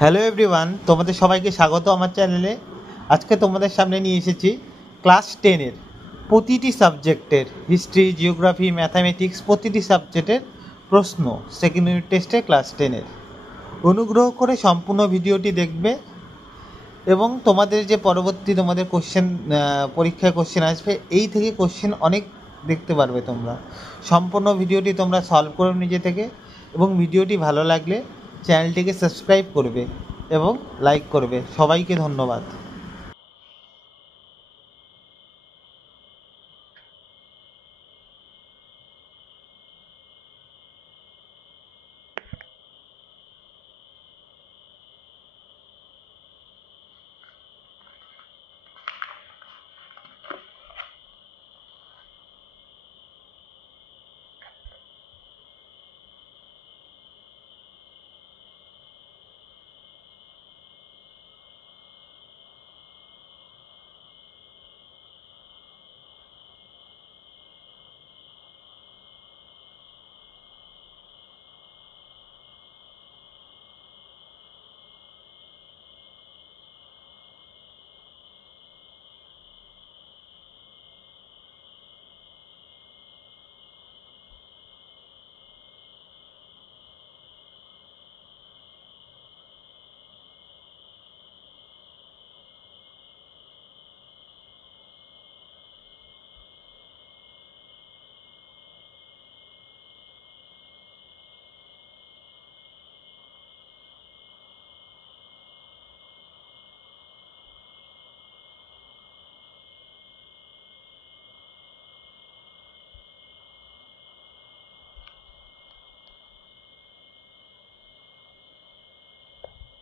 Hello everyone, তোমাদের সবাইকে স্বাগত আমার চ্যানেলে। আজকে তোমাদের সামনে নিয়ে এসেছি ক্লাস 10-এর প্রতিটি সাবজেক্টের হিস্ট্রি, জিওগ্রাফি, ম্যাথামেটিক্স প্রতিটি সাবজেক্টের প্রশ্ন সেকেন্ড ইউনিট টেস্টে ক্লাস 10-এর। অনুগ্রহ করে সম্পূর্ণ ভিডিওটি দেখবে এবং তোমাদের যে পরবর্তী তোমাদের পরীক্ষায় কোশ্চেন আসবে, এই থেকে কোশ্চেন অনেক দেখতে পারবে তোমরা। সম্পূর্ণ ভিডিওটি তোমরা সলভ করো নিজে থেকে এবং ভিডিওটি ভালো লাগলে চ্যানেলটিকে সাবস্ক্রাইব করবে এবং লাইক করবে। সবাইকে ধন্যবাদ।